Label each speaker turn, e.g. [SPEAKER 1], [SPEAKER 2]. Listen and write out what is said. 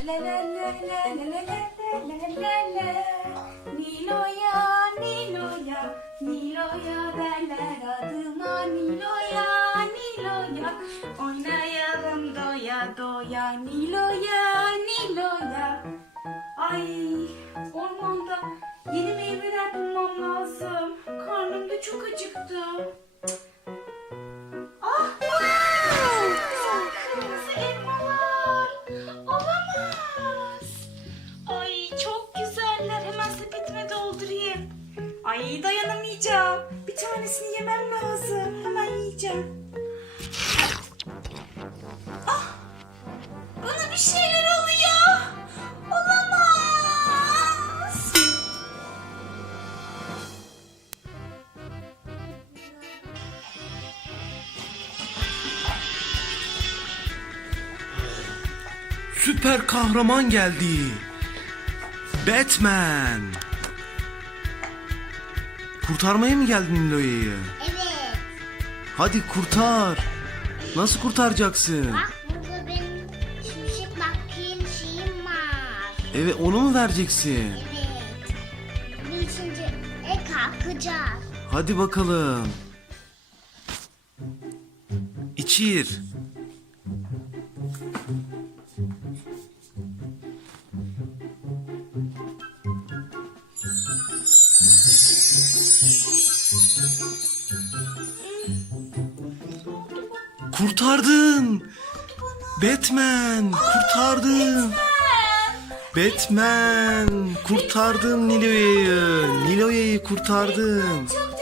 [SPEAKER 1] La la la la la la la la la la. Nilo'ya, Nilo'ya, Nilo'ya derler adıma. Nilo'ya, Nilo'ya, oynayalım doya doya. Nilo'ya, Nilo'ya. Ay, ormanda yeni meyveler bulmam lazım. Karnım da çok acıktı. Ah, çok güzel kırmızı elmalar. Olamaz. Ay, çok güzeller. Hemen sepetime doldurayım. Ay, dayanamayacağım. Bir tanesini yemem lazım. Hemen yiyeceğim. Ah, bana bir şeyler oluyor. Olamaz.
[SPEAKER 2] Süper kahraman geldi. Batman. Kurtarmaya mı geldin Nilo'yu?
[SPEAKER 3] Evet.
[SPEAKER 2] Hadi kurtar. Nasıl kurtaracaksın?
[SPEAKER 3] Bak burada benim şimşek bakayım şeyim var.
[SPEAKER 2] Evet, onu mu vereceksin?
[SPEAKER 3] Evet. Bir şimdi kalkacağız.
[SPEAKER 2] Hadi bakalım. İçir. Kurtardın. Batman, kurtardın. Batman, kurtardın Nilo'yu. Nilo'yu kurtardın.
[SPEAKER 1] Çok